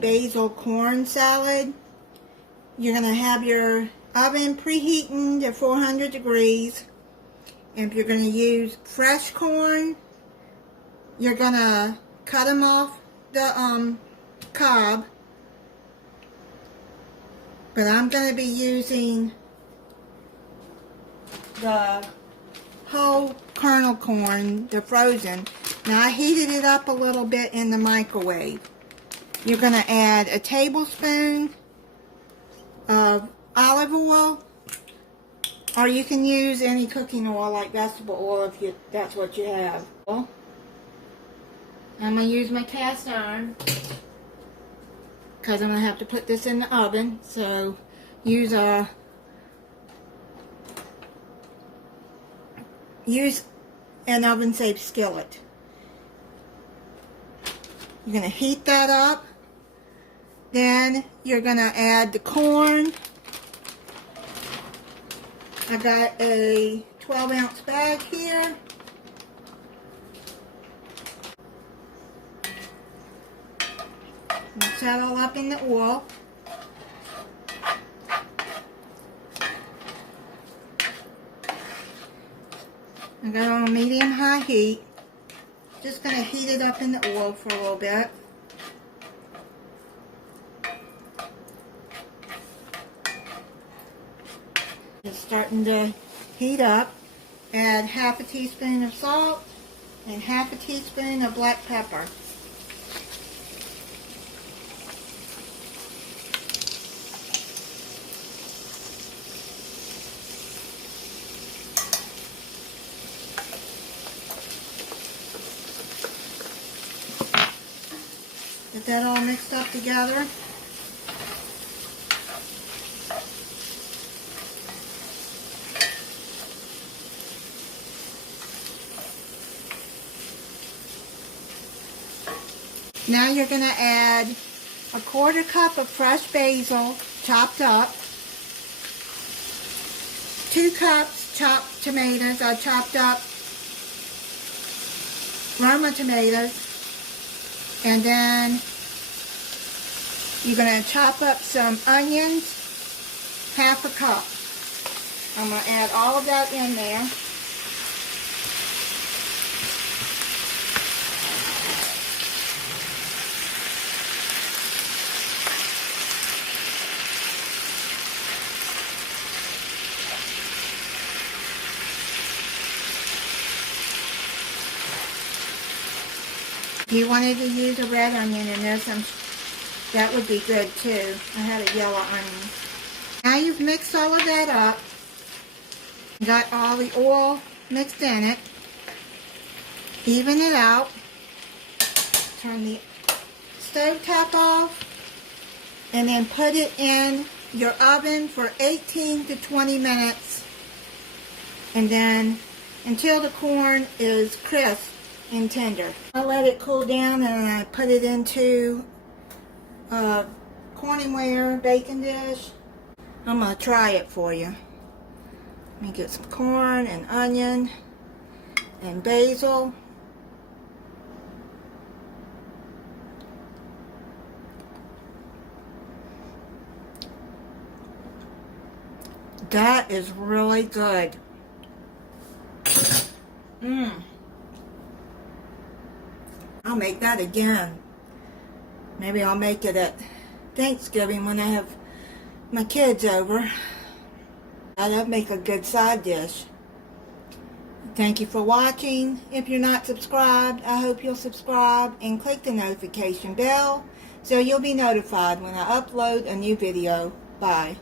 basil corn salad. You're going to have your oven preheating to 400 degrees. And if you're going to use fresh corn, you're going to cut them off the cob. But I'm going to be using the whole kernel corn, the frozen. Now I heated it up a little bit in the microwave. You're going to add a tablespoon of olive oil, or you can use any cooking oil like vegetable oil if that's what you have. I'm going to use my cast iron because I'm going to have to put this in the oven. So use an oven safe skillet. You're going to heat that up. Then you're going to add the corn. I got a 12-ounce bag here. Mix that all up in the oil. I got it on medium-high heat. Just going to heat it up in the oil for a little bit. It's starting to heat up. Add half a teaspoon of salt and half a teaspoon of black pepper. Get that all mixed up together. Now you're going to add a 1/4 cup of fresh basil chopped up, 2 cups chopped tomatoes. I chopped up Roma tomatoes, and then you're going to chop up some onions, 1/2 cup. I'm going to add all of that in there. If you wanted to use a red onion in this, that would be good too. I had a yellow onion. Now you've mixed all of that up. Got all the oil mixed in it. Even it out. Turn the stove top off. And then put it in your oven for 18 to 20 minutes. And then until the corn is crisp and tender. I let it cool down and I put it into a Corningware baking dish. I'm going to try it for you. Let me get some corn and onion and basil. That is really good. I'll make that again. Maybe I'll make it at Thanksgiving when I have my kids over. That'll make a good side dish. Thank you for watching. If you're not subscribed, I hope you'll subscribe and click the notification bell so you'll be notified when I upload a new video. Bye.